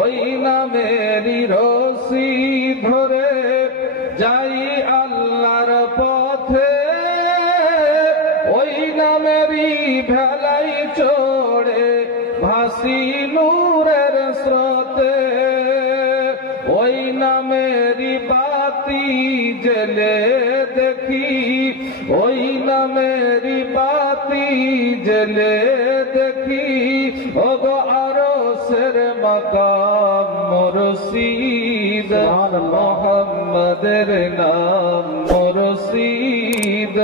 ওই নামেরই রশি ধরে যাই আল্লাহর পথে, ওই নামেরই ভেলাই চড়ে ভাসি নূরের স্রোতে, ওই নামেরই বাতি জেলে দেখি, ওই নামেরই বাতি জেলে দেখি, ওগো আরশের মাকাম মুর্শিদ, মোহাম্মদের নাম মুর্শিদ,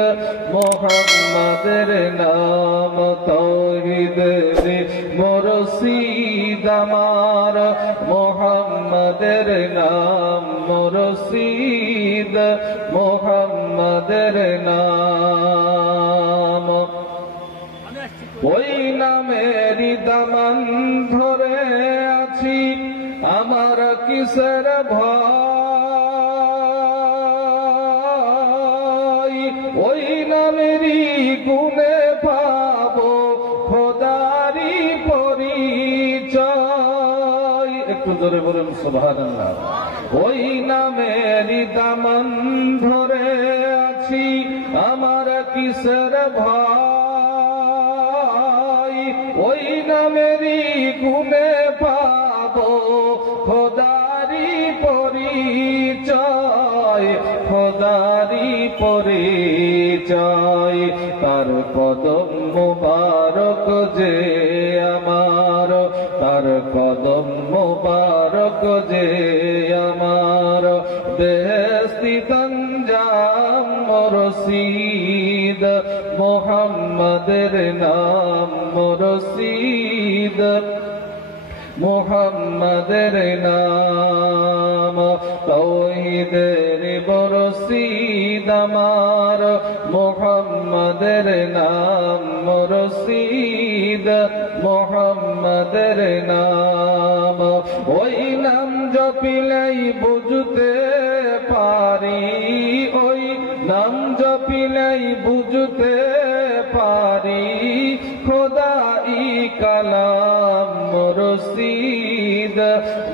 মোহাম্মদের নাম তাওহীদের মুর্শিদ আমার, মোহাম্মদের নাম মুর্শিদ, মোহাম্মদের নাম। ওই নামেরই দামান ধরে আছি, আমার কিসের ভয়, ওই নামেরই গুণে পাবো খোদারি পরিচয়। একটু জোরে বলুন সুবহানাল্লাহ। ওই নামেরই দামান ধরে আছি, আমার কিসের ভয়, ওই নামেরই গুণে পাবো খোদারি পরিচয়, খোদারি পরিচয়। তার কদম মুবারক যে আমার, তার কদম মুবারক যে আমার, বেহেশতি গঞ্জাম মুর্শিদ, মোহাম্মদের নাম মুর্শিদ, মোহাম্মদের নাম তাওহীদের মুর্শিদ আমার, মোহাম্মদের নাম মুর্শিদ, মোহাম্মদের নাম। ওই নাম জপিলেই বুঝতে পারি, ওই নাম জপিলেই বুঝতে পারি, খোদাই কালাম মুর্শিদ,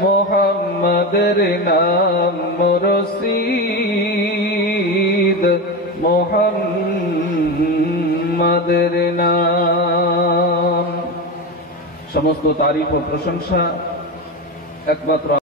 মোহাম্মদের নাম মুর্শিদ, মোহাম্মদের নাম। সমস্ত তারিফ ও প্রশংসা একমাত্র